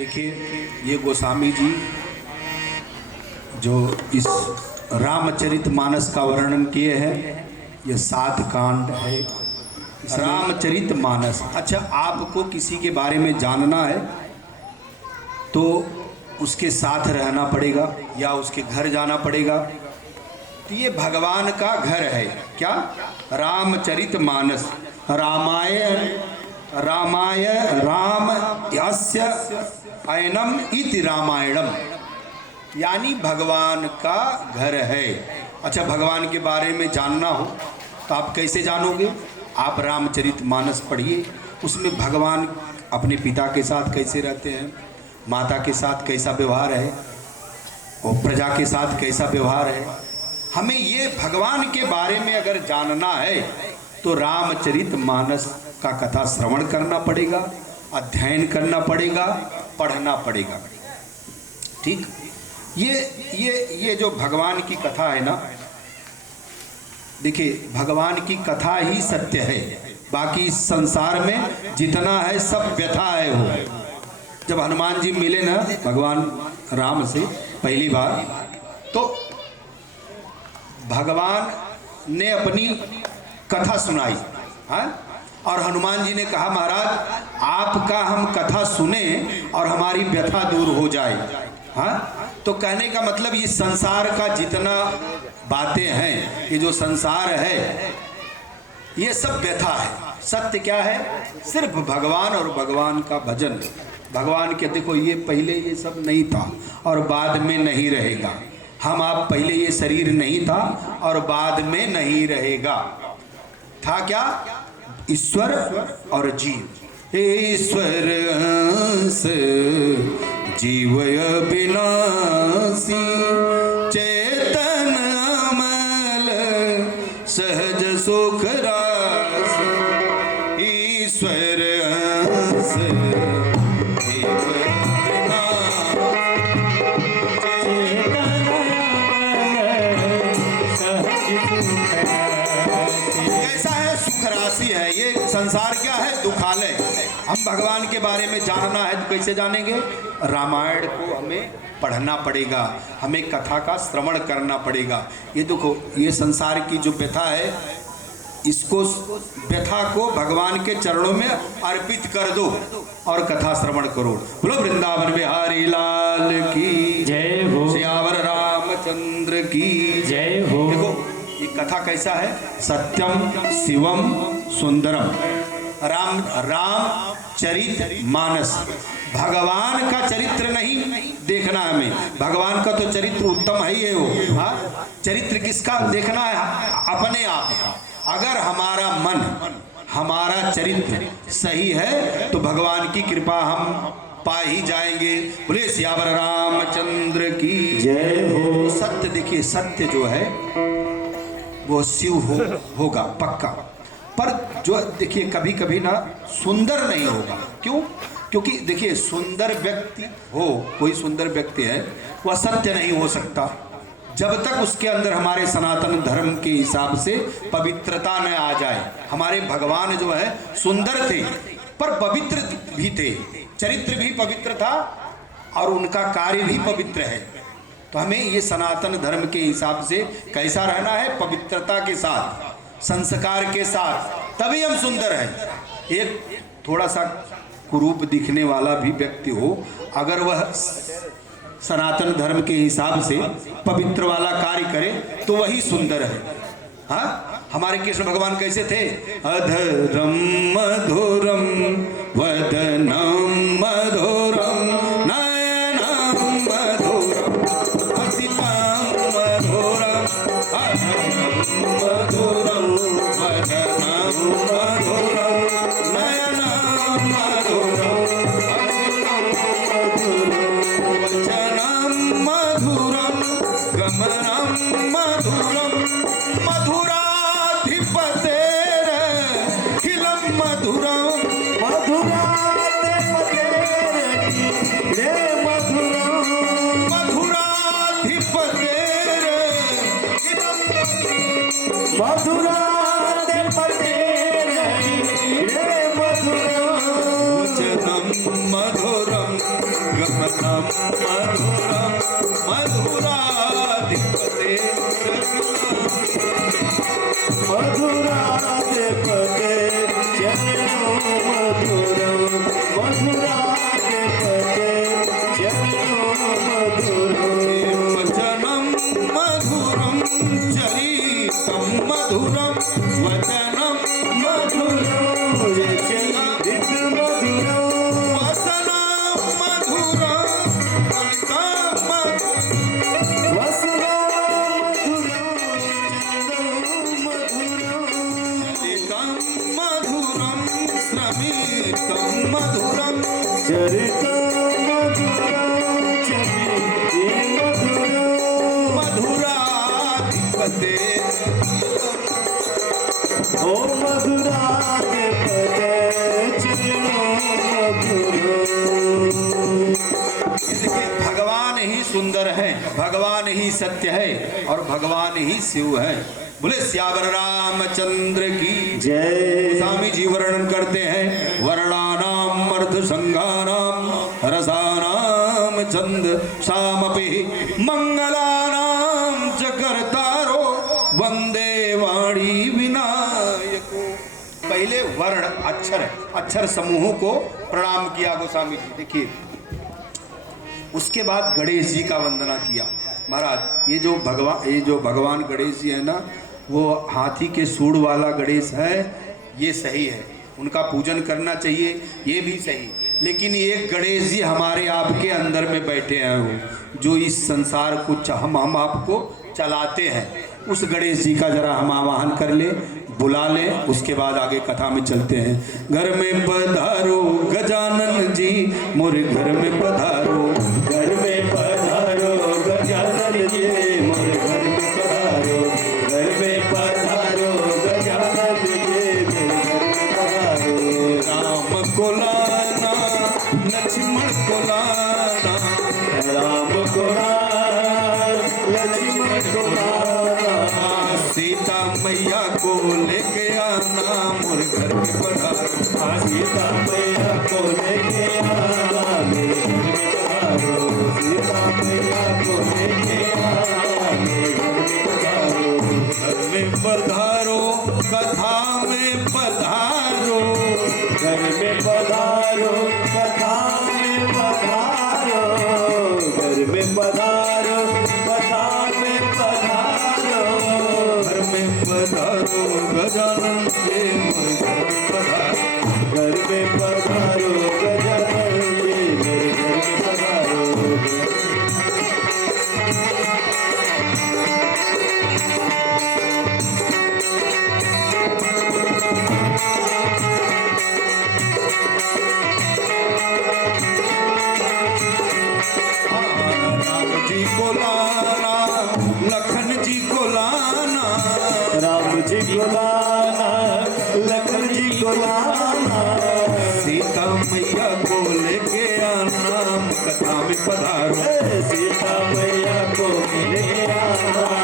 देखिए ये गोस्वामी जी जो इस रामचरितमानस का वर्णन किए हैं, ये 7 कांड है रामचरितमानस। अच्छा, आपको किसी के बारे में जानना है तो उसके साथ रहना पड़ेगा या उसके घर जाना पड़ेगा। तो ये भगवान का घर है। क्या? रामचरितमानस। राम यस्य अयनम इति रामायणम, यानी भगवान का घर है। अच्छा, भगवान के बारे में जानना हो तो आप कैसे जानोगे? आप रामचरितमानस पढ़िए, उसमें भगवान अपने पिता के साथ कैसे रहते हैं, माता के साथ कैसा व्यवहार है और प्रजा के साथ कैसा व्यवहार है। हमें ये भगवान के बारे में अगर जानना है तो रामचरितमानस का कथा श्रवण करना पड़ेगा, अध्ययन करना पड़ेगा, पढ़ना पड़ेगा। ठीक? ये जो भगवान की कथा है ना, देखिए भगवान की कथा ही सत्य है, बाकी इस संसार में जितना है सब व्यथा है। वो जब हनुमान जी मिले ना भगवान राम से पहली बार, तो भगवान ने अपनी कथा सुनाई। हाँ, और हनुमान जी ने कहा महाराज आपका हम कथा सुने और हमारी व्यथा दूर हो जाए। हाँ, तो कहने का मतलब ये संसार का जितना बातें हैं, ये जो संसार है ये सब व्यथा है। सत्य क्या है? सिर्फ भगवान और भगवान का भजन। भगवान के देखो ये पहले ये सब नहीं था और बाद में नहीं रहेगा। हम आप पहले ये शरीर नहीं था और बाद में नहीं रहेगा। था क्या? ईश्वर और जीव। ईश्वर हंस जीवय विनाशी, चेतन अमल सहज सुख रास। ईश्वर हंस जीवय कैसा है? सुख राशि है। ये संसार क्या है? दुखालय। हम भगवान के बारे में जानना है तो कैसे जानेंगे? रामायण को हमें पढ़ना पड़ेगा, हमें कथा का श्रवण करना पड़ेगा। ये देखो ये संसार की जो व्यथा है, इसको व्यथा को भगवान के चरणों में अर्पित कर दो और कथा श्रवण करो। बोलो वृंदावन बिहारी लाल की जय हो, सियावर रामचंद्र की जय हो। देखो ये कथा कैसा है? सत्यम शिवम सुंदरम। राम चरित मानस। भगवान का चरित्र नहीं देखना हमें, भगवान का तो चरित्र उत्तम है ही है वो। हाँ, चरित्र किसका देखना है? अपने आप का। अगर हमारा मन, हमारा चरित्र सही है तो भगवान की कृपा हम पा ही जाएंगे। बोले सियावर रामचंद्र की जय हो। सत्य देखिए, सत्य जो है वो शिव होगा पक्का, पर जो देखिए कभी कभी ना सुंदर नहीं होगा। क्यों? क्योंकि देखिए सुंदर व्यक्ति हो, कोई सुंदर व्यक्ति है, वह सत्य नहीं हो सकता जब तक उसके अंदर हमारे सनातन धर्म के हिसाब से पवित्रता न आ जाए। हमारे भगवान जो है सुंदर थे पर पवित्र भी थे, चरित्र भी पवित्र था और उनका कार्य भी पवित्र है। तो हमें ये सनातन धर्म के हिसाब से कैसा रहना है? पवित्रता के साथ, संस्कार के साथ, तभी हम सुंदर हैं। एक थोड़ा सा कुरूप दिखने वाला भी व्यक्ति हो, अगर वह सनातन धर्म के हिसाब से पवित्र वाला कार्य करे तो वही सुंदर है। हाँ, हमारे कृष्ण भगवान कैसे थे? अधरम मधुरम वदनम मधुरम नयनम मधुरम हसितम मधुरम अधरम मधुरम वदनम मधुरम नयनम मधुरम हसितम मधुरम वचनम मधुरम गमनम मधुरम मधुराधिपतेर हिलम मधुरम मधुराधिपतेर संगीतम मधुरम मधुराधिपते मधुराधिपते चरणों मधुरम मधुराधिपते चरणों मधुरम वचनम मधुरम चरितम मधुरम वचनम मधुरम चरित मधुरम वसनम मधुरम वसना मधुरम मधुरम श्रमितम मधुरम चरितम मधुरम चरित मधुरम मधुराधिपते ओ मधुराधिपते चरणों मधुरम। देखिए भगवान ही सुंदर है, भगवान ही सत्य है और भगवान ही शिव है। बोले श्यावर रामचंद्र की जय। स्वामी जी वर्णन करते हैं वर्णानाम अर्थ संगानाम रसानाम छंद सामपि मंगलानाम च कर्तारो वंदे वाणी विनायको। पहले वर्ण अक्षर समूहों को प्रणाम किया गोस्वामी जी। देखिए उसके बाद गणेश जी का वंदना किया। महाराज ये जो भगवान गणेश जी है ना, वो हाथी के सूंड वाला गणेश है, ये सही है, उनका पूजन करना चाहिए, ये भी सही। लेकिन ये गणेश जी हमारे आपके अंदर में बैठे हैं, वो जो इस संसार को हम आपको चलाते हैं, उस गणेश जी का जरा हम आवाहन कर ले, बुला ले, उसके बाद आगे कथा में चलते हैं। घर में पधारो गजानन जी मोरे घर में पधारो, घर में पधारो गजानन जी मोरे घर में पधारो, घर में पधारो गजानन जी मेरे घर में पधारो। राम को लाना लक्ष्मण को लाना, राम को लाना लक्ष्मण को लाना, सीता मैया को लेके आना मोरे घर में पधारो। सीता मैया को लेके आना मेरे घर में पधारो, सीता मैया को लेके आना मेरे घर में पधारो। घर में पधारो कथा में पधारो, घर में पधारो कथा में पधारो, घर में पधारो कथा में पधारो, घर में पधारो गजानन जी मोरे घर में पधारो। घर में पधारो गजानन जी मेरे घर में पधारो। राम जी को लाना लखन जी को लाना, राम जी को लाना लखन जी को लाना, सीता मैया को लेके आना कथा में पधारो। सीता मैया को लेके आना